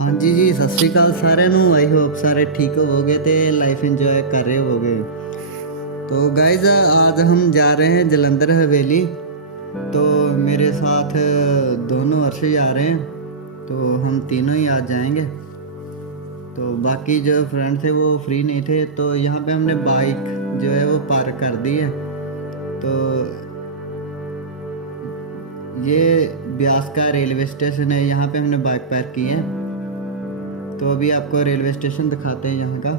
हाँ जी जी, सत श्री अकाल साਰਿਆਂ ਨੂੰ। आई होप सारे ठीक होवोगे तो लाइफ इंजॉय कर रहे होगे। तो गाइज आज हम जा रहे हैं जलंधर हवेली। तो मेरे साथ दोनों अर्श जा रहे हैं, तो हम तीनों ही आज जाएंगे। तो बाकी जो फ्रेंड थे वो फ्री नहीं थे, तो यहाँ पे हमने बाइक जो है वो पार्क कर दी है। तो ये ब्यास का रेलवे स्टेशन है, यहाँ पे हमने बाइक पार्क की है। तो अभी आपको रेलवे स्टेशन दिखाते हैं यहाँ का।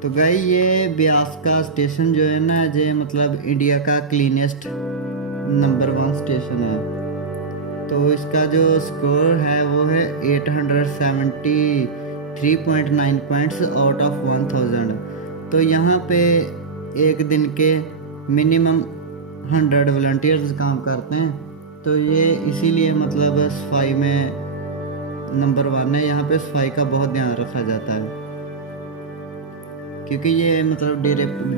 तो गाई ये ब्यास का स्टेशन जो है ना, ये मतलब इंडिया का क्लीनेस्ट नंबर 1 स्टेशन है। तो इसका जो स्कोर है वो है 873.9 पॉइंट्स आउट ऑफ 1000। तो यहाँ पे एक दिन के मिनिमम 100 वॉलंटियर्स काम करते हैं। तो ये इसीलिए मतलब सफाई में नंबर 1 है। यहाँ पे सफाई का बहुत ध्यान रखा जाता है, क्योंकि ये मतलब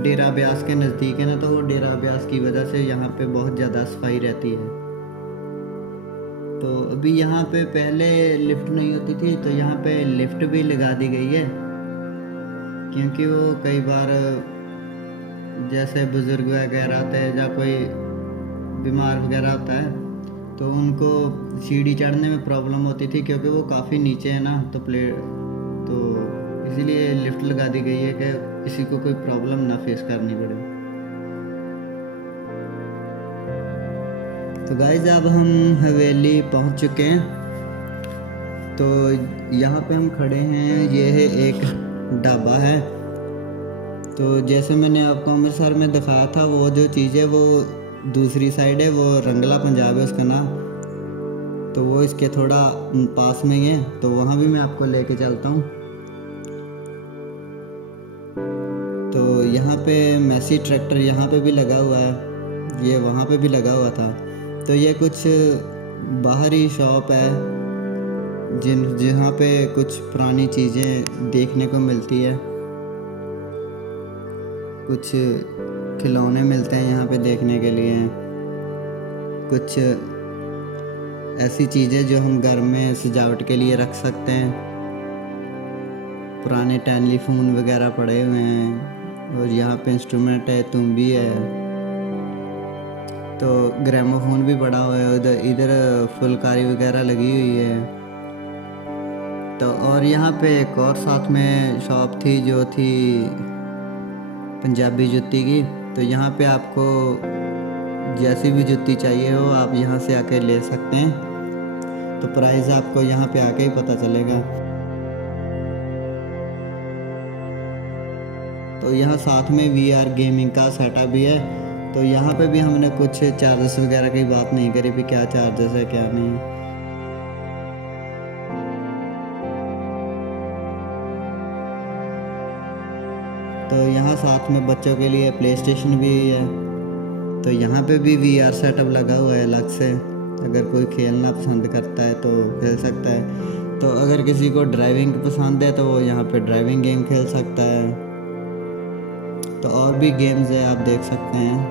डेरा ब्यास के नज़दीक है ना, तो वो डेरा ब्यास की वजह से यहाँ पे बहुत ज़्यादा सफाई रहती है। तो अभी यहाँ पे पहले लिफ्ट नहीं होती थी, तो यहाँ पे लिफ्ट भी लगा दी गई है, क्योंकि वो कई बार जैसे बुज़ुर्ग वगैरह आते हैं या कोई बीमार वगैरह होता है, तो उनको सीढ़ी चढ़ने में प्रॉब्लम होती थी, क्योंकि वो काफ़ी नीचे है ना। तो इसीलिए लिफ्ट लगा दी गई है कि किसी को कोई प्रॉब्लम ना फेस करनी पड़े। तो गाइस अब हम हवेली पहुंच चुके हैं। तो यहाँ पे हम खड़े हैं, ये है एक ढाबा है। तो जैसे मैंने आपको अमृतसर में दिखाया था, वो जो चीज़ है वो दूसरी साइड है, वो रंगला पंजाब है उसका नाम। तो वो इसके थोड़ा पास में ही है, तो वहाँ भी मैं आपको लेके चलता हूँ। तो यहाँ पे मैसी ट्रैक्टर यहाँ पे भी लगा हुआ है, ये वहाँ पे भी लगा हुआ था। तो ये कुछ बाहरी शॉप है जहाँ पे कुछ पुरानी चीज़ें देखने को मिलती है। कुछ खिलौने मिलते हैं यहाँ पे देखने के लिए, कुछ ऐसी चीज़ें जो हम घर में सजावट के लिए रख सकते हैं। पुराने टेलीफोन वगैरह पड़े हुए हैं, और यहाँ पे इंस्ट्रूमेंट है, तुम्बी है, तो ग्रामोफोन भी पड़ा हुआ है। उधर इधर फुलकारी वगैरह लगी हुई है। तो और यहाँ पे एक और साथ में शॉप थी जो थी पंजाबी जुत्ती की। तो यहाँ पे आपको जैसी भी जुत्ती चाहिए हो आप यहाँ से आके ले सकते हैं। तो प्राइस आपको यहाँ पे आके ही पता चलेगा। तो यहाँ साथ में VR गेमिंग का सेटअप भी है। तो यहाँ पे भी हमने कुछ चार्जेस वगैरह की बात नहीं करी भी क्या चार्जेस है क्या नहीं। तो यहाँ साथ में बच्चों के लिए प्ले स्टेशन भी है। तो यहाँ पे भी VR सेटअप लगा हुआ है अलग से, अगर कोई खेलना पसंद करता है तो खेल सकता है। तो अगर किसी को ड्राइविंग पसंद है तो वो यहाँ पे ड्राइविंग गेम खेल सकता है। तो और भी गेम्स है, आप देख सकते हैं।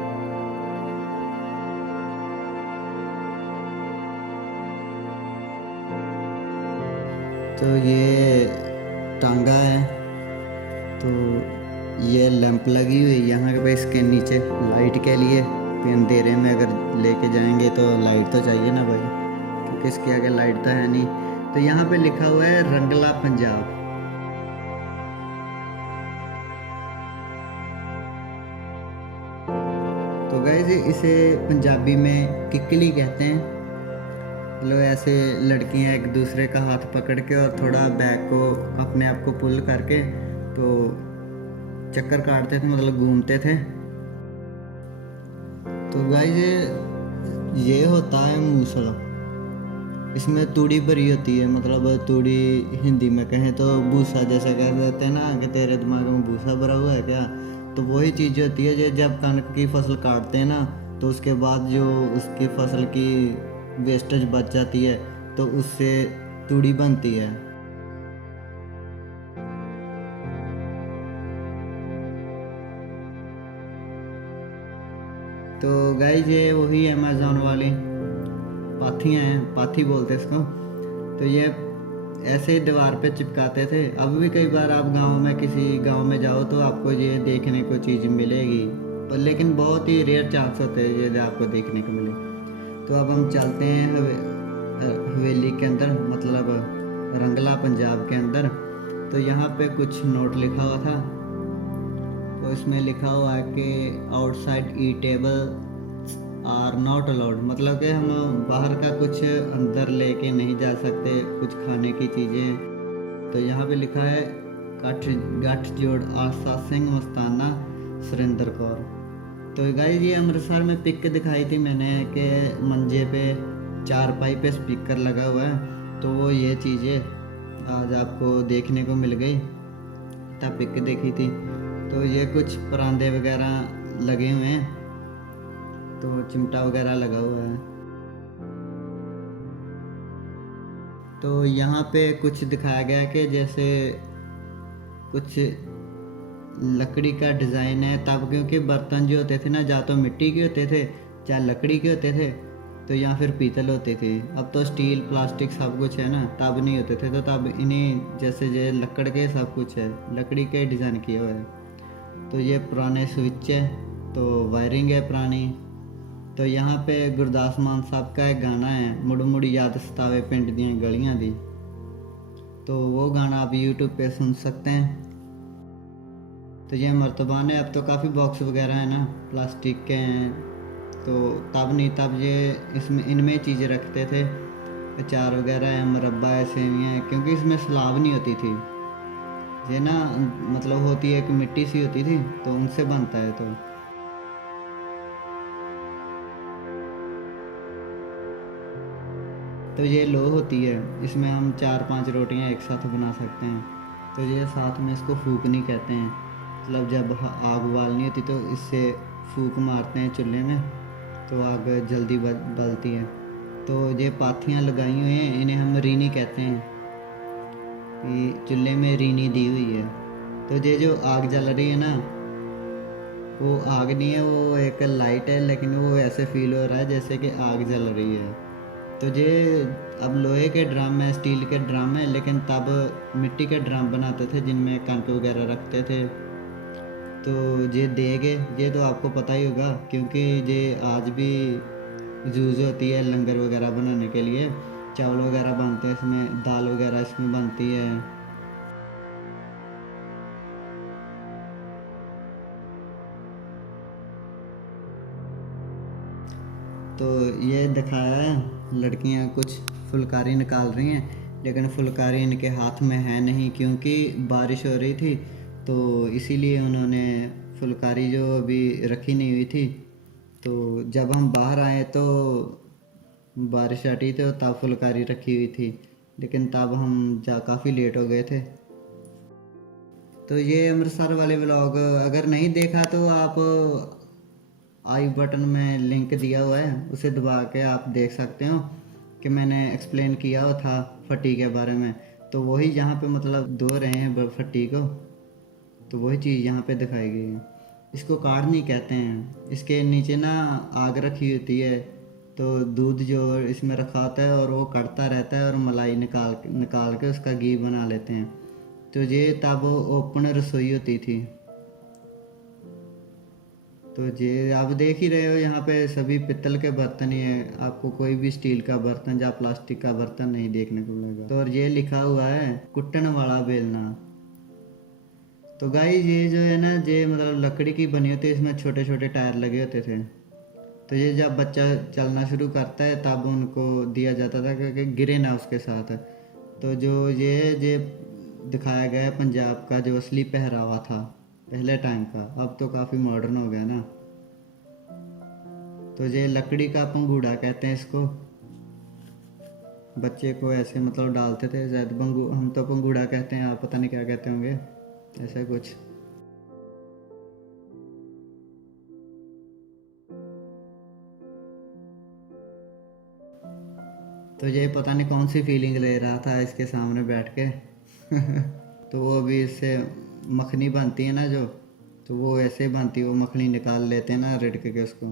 तो ये टांगा है, तो ये लैंप लगी हुई यहाँ पे इसके नीचे लाइट के लिए, कि अंधेरे में अगर लेके जाएंगे तो लाइट तो चाहिए ना भाई, क्योंकि इसके आगे लाइट तो है नहीं। तो यहाँ पे लिखा हुआ है रंगला पंजाब। तो गाइस इसे पंजाबी में किकली कहते हैं। मतलब ऐसे लड़कियां एक दूसरे का हाथ पकड़ के और थोड़ा बैक को अपने आप को पुल करके तो चक्कर काटते थे, मतलब घूमते थे। तो गाइस ये होता है मूसल, इसमें तूड़ी भरी होती है। मतलब तूड़ी हिंदी में कहें तो भूसा जैसा कह देते हैं ना, कि तेरे दिमाग में भूसा भरा हुआ है क्या। तो वही चीज़ होती है जब कनक की फसल काटते हैं ना, तो उसके बाद जो उसकी फसल की वेस्टेज बच जाती है तो उससे तूड़ी बनती है। तो गाइस ये वही अमेज़न वाली पाथियाँ हैं, पाथी बोलते हैं इसको। तो ये ऐसे ही दीवार पे चिपकाते थे। अब भी कई बार आप गांव में किसी गांव में जाओ तो आपको ये देखने को चीज़ मिलेगी, पर लेकिन बहुत ही रेयर चांस होते हैं ये आपको देखने को मिले। तो अब हम चलते हैं हवेली के अंदर, मतलब रंगला पंजाब के अंदर। तो यहाँ पे कुछ नोट लिखा हुआ था, तो इसमें लिखा हुआ है कि outside eatable are not allowed, मतलब कि हम बाहर का कुछ अंदर लेके नहीं जा सकते, कुछ खाने की चीज़ें। तो यहाँ पे लिखा है गठ जोड़ आशा सिंह मस्ताना सुरेंद्र कौर। तो गाइस ये अमृतसर में पिक दिखाई थी मैंने कि मंजे पे चारपाई पे स्पीकर लगा हुआ है, तो वो ये चीज़ें आज आपको देखने को मिल गई, तब पिक देखी थी। तो ये कुछ परांदे वगैरह लगे हुए हैं, तो चिमटा वगैरह लगा हुआ है। तो यहाँ पे कुछ दिखाया गया कि जैसे कुछ लकड़ी का डिज़ाइन है तब, क्योंकि बर्तन जो होते थे ना, या तो मिट्टी के होते थे या लकड़ी के होते थे, तो या फिर पीतल होते थे। अब तो स्टील प्लास्टिक सब कुछ है ना, तब नहीं होते थे। तो तब इन्हें जैसे ये लकड़ के सब कुछ है, लकड़ी के डिज़ाइन किया हुआ है। तो ये पुराने स्विच है, तो वायरिंग है पुरानी। तो यहाँ पे गुरदास मान साहब का एक गाना है, मुड़ मुड़ याद सतावे पिंड दियां गलियां दी, तो वो गाना आप यूट्यूब पे सुन सकते हैं। तो ये मर्तबान है। अब तो काफ़ी बॉक्स वगैरह है ना, प्लास्टिक के हैं, तो तब नहीं, तब ये इसमें इनमें चीज़ें रखते थे, अचार वगैरह है, मुरब्बा है, सेवियाँ हैं, क्योंकि इसमें सलाब नहीं होती थी ये ना, मतलब होती है, एक मिट्टी सी होती थी, तो उनसे बनता है। तो ये लो होती है, इसमें हम 4-5 रोटियां एक साथ बना सकते हैं। तो ये साथ में इसको फूकनी कहते हैं, मतलब जब आग उबालनी होती तो इससे फूक मारते हैं चूल्हे में, तो आग जल्दी बलती है। तो ये पाथियाँ लगाई हुई हैं, इन्हें हम रीनी कहते हैं, कि चूल्हे में रीनी दी हुई है। तो ये जो आग जल रही है ना, वो आग नहीं है, वो एक लाइट है, लेकिन वो ऐसे फील हो रहा है जैसे कि आग जल रही है। तो ये अब लोहे के ड्रम है, स्टील के ड्रम है, लेकिन तब मिट्टी के ड्रम बनाते थे जिनमें कणक वगैरह रखते थे। तो ये देगे, ये तो आपको पता ही होगा, क्योंकि ये आज भी यूज़ होती है लंगर वगैरह बनाने के लिए। चावल वगैरह बनते हैं इसमें, दाल वगैरह इसमें बनती है। तो ये दिखाया है लड़कियां कुछ फुलकारी निकाल रही हैं, लेकिन फुलकारी इनके हाथ में है नहीं, क्योंकि बारिश हो रही थी, तो इसीलिए उन्होंने फुलकारी जो अभी रखी नहीं हुई थी। तो जब हम बाहर आए तो बारिश हटी तो तब फुलकारी रखी हुई थी, लेकिन तब हम जा काफ़ी लेट हो गए थे। तो ये अमृतसर वाले व्लॉग अगर नहीं देखा तो आप आई बटन में लिंक दिया हुआ है, उसे दबा के आप देख सकते हो कि मैंने एक्सप्लेन किया हुआ था फटी के बारे में। तो वही यहाँ पे मतलब धो रहे हैं फटी को, तो वही चीज़ यहाँ पे दिखाई गई है। इसको काढ़नी कहते हैं। इसके नीचे ना आग रखी होती है, तो दूध जो इसमें रखा होता है और वो कड़ता रहता है, और मलाई निकाल निकाल के उसका घी बना लेते हैं। तो ये तब ओपन रसोई होती थी। तो ये आप देख ही रहे हो, यहाँ पे सभी पित्तल के बर्तन ही है, आपको कोई भी स्टील का बर्तन या प्लास्टिक का बर्तन नहीं देखने को मिलेगा। तो और ये लिखा हुआ है कुट्टन वाला बेलना। तो गाइस ये जो है ना, ये मतलब लकड़ी की बनी होती है, इसमें छोटे छोटे टायर लगे होते थे। तो ये जब बच्चा चलना शुरू करता है तब उनको दिया जाता था क्योंकि गिरे ना उसके साथ। तो जो ये दिखाया गया है पंजाब का जो असली पहरावा था पहले टाइम का, अब तो काफ़ी मॉडर्न हो गया ना। तो ये लकड़ी का पंगूड़ा कहते हैं इसको, बच्चे को ऐसे मतलब डालते थे शायद, हम तो पंगूड़ा कहते हैं, आप पता नहीं क्या कहते होंगे, ऐसा कुछ। तो ये पता नहीं कौन सी फीलिंग ले रहा था इसके सामने बैठ के तो वो अभी इससे मखनी बनती है ना जो, तो वो ऐसे बनती है, वो मखनी निकाल लेते हैं ना रिड़क के उसको।